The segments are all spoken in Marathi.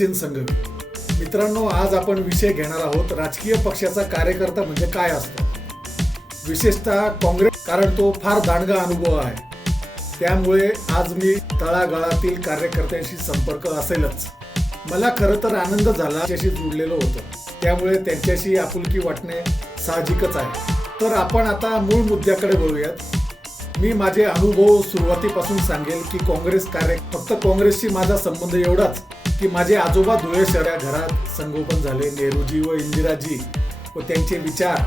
संघवी. मित्रांनो, आज आपण विषय घेणार आहोत राजकीय पक्षाचा कार्यकर्ता म्हणजे काय असतो. विशेषतः काँग्रेस, कारण तो फार दांडगा अनुभव आहे. त्यामुळे आज मी तळागाळातील कार्यकर्त्यांशी संपर्क असेलच. मला खरं तर आनंद झाला, त्यांच्याशी जोडलेलो होतो, त्यामुळे त्यांच्याशी आपुलकी वाटणे साहजिकच आहे. तर आपण आता मूळ मुद्द्याकडे वळूयात. मी माझे अनुभव सुरुवातीपासून सांगेल की फक्त काँग्रेसशी माझा संबंध एवढाच की माझे आजोबा धुळे शहरात घरात संगोपन झाले. नेहरूजी व इंदिराजी व त्यांचे विचार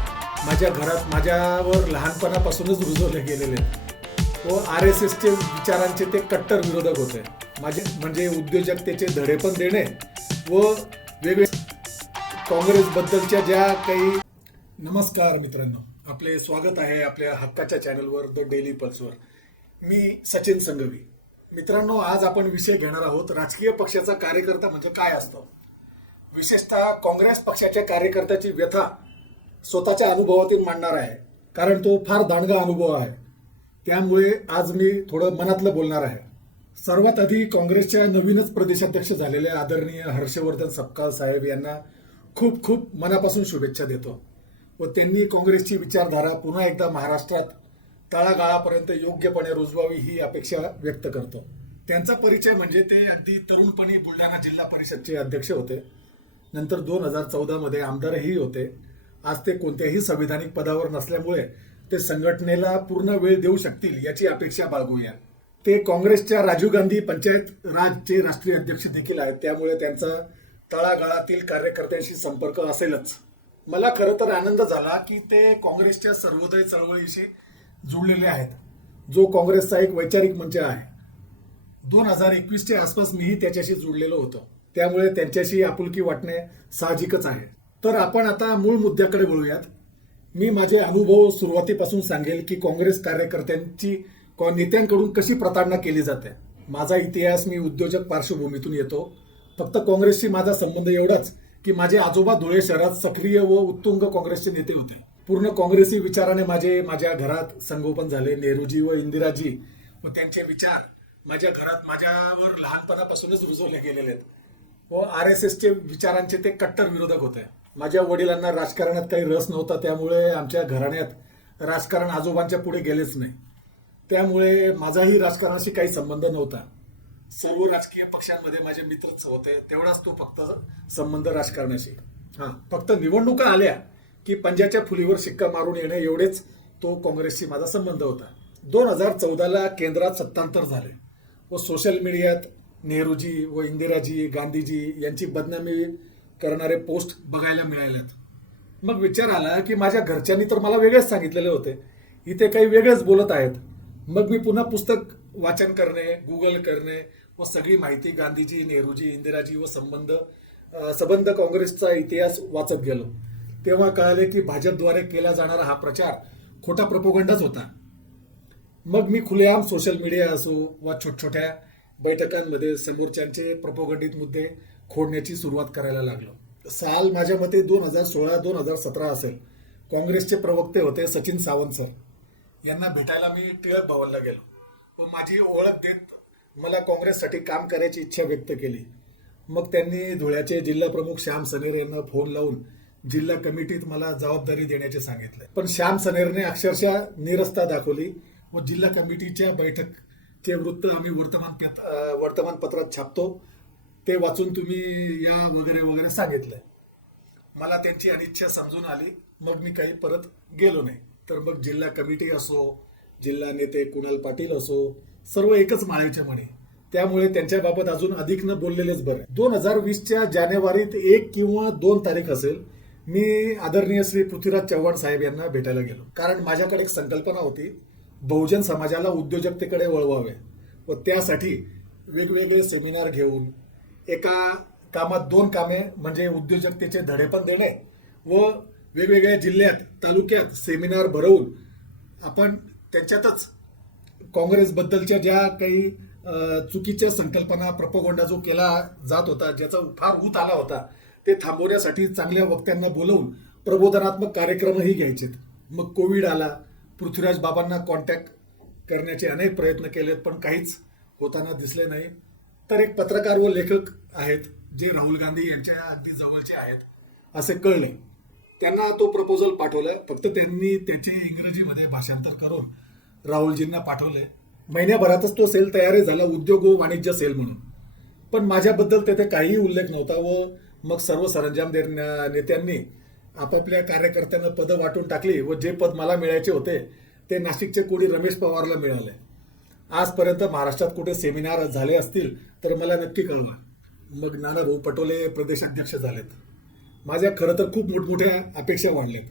माझ्या घरात माझ्यावर लहानपणापासूनच रुजवले गेलेले व RSSचे विचारांचे ते कट्टर विरोधक होते. माझे म्हणजे उद्योजकतेचे धडे पण देणे व वेगळे काँग्रेसबद्दलच्या ज्या काही. नमस्कार मित्रांनो, आपले स्वागत आहे आपल्या हक्काच्या चॅनलवर द डेली पल्सवर. मी सचिन संघवी. मित्रांनो, आज आपण विषय घेणार आहोत राजकीय पक्षाचा कार्यकर्ता म्हणजे काय असतो. विशेषतः काँग्रेस पक्षाच्या कार्यकर्त्याची व्यथा स्वतःच्या अनुभवातून मांडणार आहे, कारण तो फार दांडगा अनुभव आहे. त्यामुळे आज मी थोडं मनातलं बोलणार आहे. सर्वात आधी काँग्रेसच्या नवीनच प्रदेशाध्यक्ष झालेले आदरणीय हर्षवर्धन सपकाळ साहेब यांना खूप खूप मनापासून शुभेच्छा देतो व त्यांनी काँग्रेसची विचारधारा पुन्हा एकदा महाराष्ट्रात तळागाळापर्यंत योग्यपणे रुजवावी ही अपेक्षा व्यक्त करतो. त्यांचा परिचय म्हणजे ते अगदी तरुणपणी बुलढाणा जिल्हा परिषदचे अध्यक्ष होते. नंतर 2014 मध्ये आमदारही होते. आज ते कोणत्याही संविधानिक पदावर नसल्यामुळे ते संघटनेला पूर्ण वेळ देऊ शकतील याची अपेक्षा बाळगूया. ते काँग्रेसच्या राजीव गांधी पंचायत राजचे राष्ट्रीय अध्यक्ष देखील आहेत. त्यामुळे त्यांचा तळागाळातील कार्यकर्त्यांशी संपर्क असेलच. मला खरं तर आनंद झाला की ते काँग्रेसच्या सर्वोदय चळवळीशी जुळलेले आहेत, जो काँग्रेसचा एक वैचारिक मंच आहे. 2021च्या आसपास मीही त्याच्याशी जुळलेलो होतो, त्यामुळे त्यांच्याशी आपुलकी वाटणे साहजिकच आहे. तर आपण आता मूळ मुद्द्याकडे वळूयात. मी माझे अनुभव सुरुवातीपासून सांगेल की काँग्रेस कार्यकर्त्यांची नेत्यांकडून कशी प्रताडणा केली जाते. माझा इतिहास, मी उद्योजक पार्श्वभूमीतून येतो. फक्त काँग्रेसशी माझा संबंध एवढाच की माझे आजोबा धुळे शहरात सक्रिय व उत्तुंग काँग्रेसचे नेते होते. पूर्ण काँग्रेसी विचाराने माझ्या घरात संगोपन झाले. नेहरूजी व इंदिराजी व त्यांचे विचार माझ्या घरात माझ्यावर लहानपणापासूनच रुजवले गेलेले व RSSचे विचारांचे ते कट्टर विरोधक होते. माझ्या वडिलांना राजकारणात काही रस नव्हता, त्यामुळे आमच्या घराण्यात राजकारण आजोबांच्या पुढे गेलेच नाही. त्यामुळे माझाही राजकारणाशी काही संबंध नव्हता. सर्व राजकीय पक्षांमध्ये माझे मित्रच होते, तेवढाच तो फक्त संबंध राजकारणाशी. फक्त निवडणुका आल्या की पंजाच्या फुलीवर शिक्का मारून येणे एवढेच तो काँग्रेसशी माझा संबंध होता. 2014ला केंद्रात सत्तांतर झाले व सोशल मीडियात नेहरूजी व इंदिराजी, गांधीजी यांची बदनामी करणारे पोस्ट बघायला मिळाल्यात. मग विचार आला की माझ्या घरच्यांनी तर मला वेगळेच सांगितलेले होते, इथे काही वेगळेच बोलत आहेत. मग मी पुन्हा पुस्तक वाचन करणे, गुगल करणे व सगळी माहिती गांधीजी, नेहरूजी, इंदिराजी व संबंध काँग्रेसचा इतिहास वाचत गेलो. तेव्हा कळाले की भाजपद्वारे केला जाणारा हा प्रचार खोटा प्रोपगंडाच होता. मग मी खुलेआम सोशल मीडिया असो वा छोट्या बैठकांमध्ये समोरच्यांचे प्रोपगंडित मुद्दे खोडण्याची सुरुवात करायला लागलो. साल माझ्या मते 2016-2017 असेल. काँग्रेसचे प्रवक्ते होते सचिन सावंत सर. यांना भेटायला मी टिळक भवनला गेलो व माझी ओळख देत मला काँग्रेससाठी काम करायची इच्छा व्यक्त केली. मग त्यांनी धुळ्याचे जिल्हा प्रमुख श्याम सनेर यांना फोन लावून जिल्हा कमिटीत मला जबाबदारी देण्याचे सांगितले. पण श्याम सनेरने अक्षरशः निरस्ता दाखवली व जिल्हा कमिटीच्या बैठकचे वृत्त आम्ही वर्तमानपत्रात छापतो, ते वाचून तुम्ही या वगैरे वगैरे सांगितलंय. मला त्यांची अनिच्छा समजून आली. मग मी काही परत गेलो नाही. तर मग जिल्हा कमिटी असो, जिल्हा नेते कुणाल पाटील असो, सर्व एकच माळेचे मणी. त्यामुळे त्यांच्याबाबत अजून अधिक न बोललेलेच बरे. 2020च्या जानेवारीत 1 किंवा 2 तारीख असेल, मी आदरणीय श्री पृथ्वीराज चव्हाण साहेब यांना भेटायला गेलो. कारण माझ्याकडे एक संकल्पना होती, बहुजन समाजाला उद्योजकतेकडे वळवावे व त्यासाठी वेगवेगळे सेमिनार घेऊन एका कामात 2 कामे म्हणजे उद्योजकतेचे धडे पण देणे व वेगवेगळ्या जिल्ह्यात, तालुक्यात सेमिनार भरवून आपण त्यांच्यातच काँग्रेसबद्दलच्या ज्या काही चुकीच्या संकल्पना, प्रोपगंडा जो केला जात होता, ज्याचा फार ऊत आला होता, ते थांबवण्यासाठी चांगल्या वक्त्यांना बोलवून प्रबोधनात्मक कार्यक्रमही घ्यायचे. मग कोविड आला. पृथ्वीराज बाबांना कॉन्टॅक्ट करण्याचे अनेक प्रयत्न केलेत, पण काहीच होताना दिसले नाही. तर एक पत्रकार व लेखक आहेत जे राहुल गांधी यांच्या अगदी जवळचे आहेत असे कळले. त्यांना तो प्रपोजल पाठवलं. फक्त त्यांनी त्याचे इंग्रजीमध्ये भाषांतर करून राहुलजींना पाठवले. महिन्याभरातच तो सेल तयार झाला, उद्योग व वाणिज्य सेल म्हणून. पण माझ्याबद्दल तेथे काहीही उल्लेख नव्हता व मग सर्व सरंजाम नेत्यांनी आपापल्या कार्यकर्त्यांना पदं वाटून टाकली व जे पद मला मिळायचे होते ते नाशिकचे कोणी रमेश पवारला मिळाले. आजपर्यंत महाराष्ट्रात कुठे सेमिनार झाले असतील तर मला नक्की कळवा. मग नानाभाऊ पटोले प्रदेशाध्यक्ष झालेत. माझ्या खरं तर खूप मोठमोठ्या अपेक्षा वाढल्यात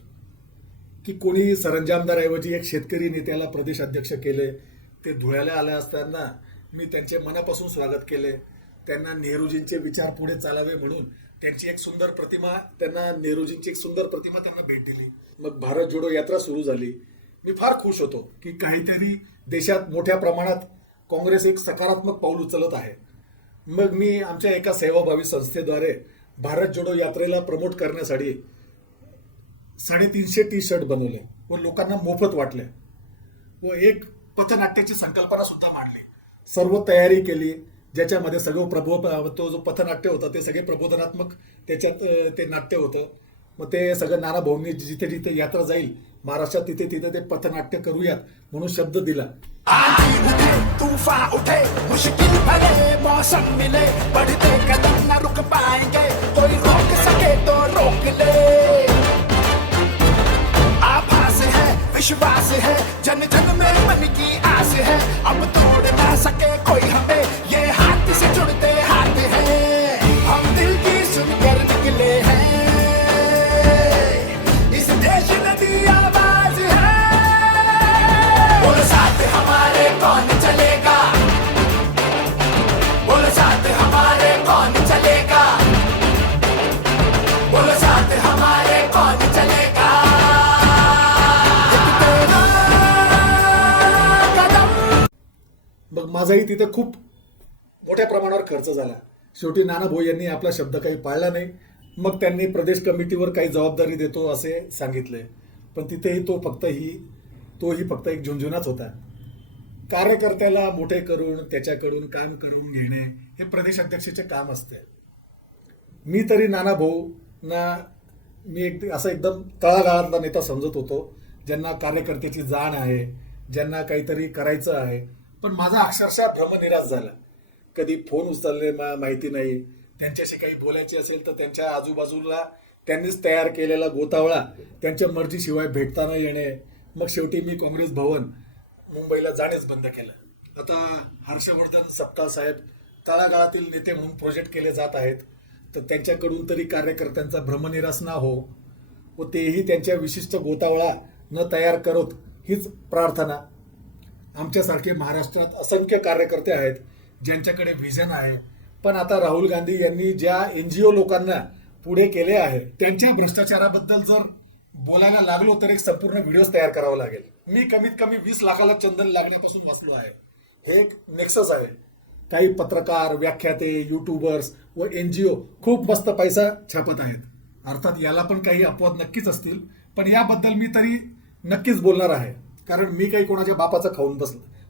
की कोणी सरंजामदारऐवजी एक शेतकरी नेत्याला प्रदेशाध्यक्ष केले. ते धुळ्याला आले असताना मी त्यांचे मनापासून स्वागत केले. त्यांना नेहरूजींचे विचार पुढे चालावे म्हणून त्यांची एक सुंदर प्रतिमा त्यांना भेट दिली. मग भारत जोडो यात्रा सुरू झाली. मी फार खुश होतो की काहीतरी देशात मोठ्या प्रमाणात काँग्रेस एक सकारात्मक पाऊल उचलत आहे. मग मी आमच्या एका सेवाभावी संस्थेद्वारे भारत जोडो यात्रेला प्रमोट करण्यासाठी 350 टी शर्ट बनवले व लोकांना मोफत वाटले व एक पथनाट्याची संकल्पना सुद्धा मांडली. सर्व तयारी केली ज्याच्यामध्ये सगळं तो जो पथनाट्य होता ते सगळे प्रबोधनात्मक त्याच्यात ते नाट्य होतं. मग ते सगळं नाना भाऊंनी जिथे जिथे यात्रा जाईल महाराष्ट्रात तिथे तिथे ते पथनाट्य करूयात म्हणून शब्द दिला. तूफान उठे मुश्किल भरे मौसम मिले बढ़ते कदम न रुक पाएंगे कोई रोक सके तो रोक ले आभास है विश्वास है जन जन में मन की आस है अब तोड़ ना सके कोई हमें ये हाथ से जुड़ते हाथ हैं हम दिल की सुनकर निकले हैं इस देश नदी आवाज है बोलो साथ हमारे कौन चलेगा बोलो साथ हमारे कौन चलेगा बोलो साथ हमारे कौन चलेगा मग माझाही तिथे खूप मोठ्या प्रमाणावर खर्च झाला. शेवटी नाना भाऊ यांनी आपला शब्द काही पाळला नाही. मग त्यांनी प्रदेश कमिटीवर काही जबाबदारी देतो असे सांगितले. पण तिथेही तोही फक्त एक झुंझुनाच होता. कार्यकर्त्याला मोठे करून त्याच्याकडून काम करून घेणे हे प्रदेशाध्यक्षाचे काम असते. मी तरी नाना भाऊंना असं एकदम तळागाळातला नेता समजत होतो, ज्यांना कार्यकर्त्याची जाण आहे, ज्यांना काहीतरी करायचं आहे. पण माझा अक्षरशः भ्रमनिराश झाला. कधी फोन उचलले माहिती नाही. त्यांच्याशी काही बोलायचे असेल तर त्यांच्या आजूबाजूला त्यांनीच तयार केलेला गोतावळा त्यांच्या मर्जीशिवाय भेटता न येणे. मग शेवटी मी काँग्रेस भवन मुंबईला जाणेच बंद केलं. आता हर्षवर्धन सप्ताह साहेब तळागाळातील नेते म्हणून प्रोजेक्ट केले जात आहेत, तर त्यांच्याकडून तरी कार्यकर्त्यांचा भ्रमनिरास ना हो व तेही त्यांच्या विशिष्ट गोतावळा न तयार करत हीच प्रार्थना. आमच्यासारखे महाराष्ट्रात असंख्य कार्यकर्ते आहेत ज्यांच्याकडे व्हिजन आहे. पण आता राहुल गांधी यांनी ज्या NGO लोकांना पुढे केले आहे त्यांच्या भ्रष्टाचाराबद्दल जर बोलायला लागलो तर एक संपूर्ण व्हिडिओज तयार करावा लागेल. मी कमीत कमी 20 लाखाला चंदन लागण्यापासून वाचलो आहे. हे एक नेक्सस आहे. काही पत्रकार, व्याख्याते, युट्यूबर्स व NGO खूप मस्त पैसा छापत आहेत. अर्थात याला पण काही अपवाद नक्कीच असतील, पण याबद्दल मी तरी नक्कीच बोलणार आहे. कारण मी काही कोणाच्या बापाचं खाऊन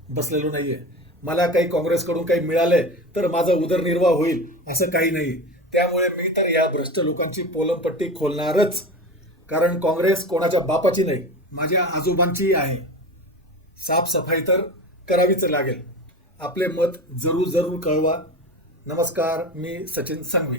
बसलेलो नाहीये. मला काही काँग्रेसकडून काही मिळालंय तर माझा उदरनिर्वाह होईल असं काही नाही. त्यामुळे मी तर या भ्रष्ट लोकांची पोलमपट्टी खोलणारच. कारण काँग्रेस कोणाच्या बापाची नाही, माझ्या आजोबांची आहे. साफसफाई तर करावीच लागेल. आपले मत जरूर कळवा. नमस्कार, मी सचिन संघवी.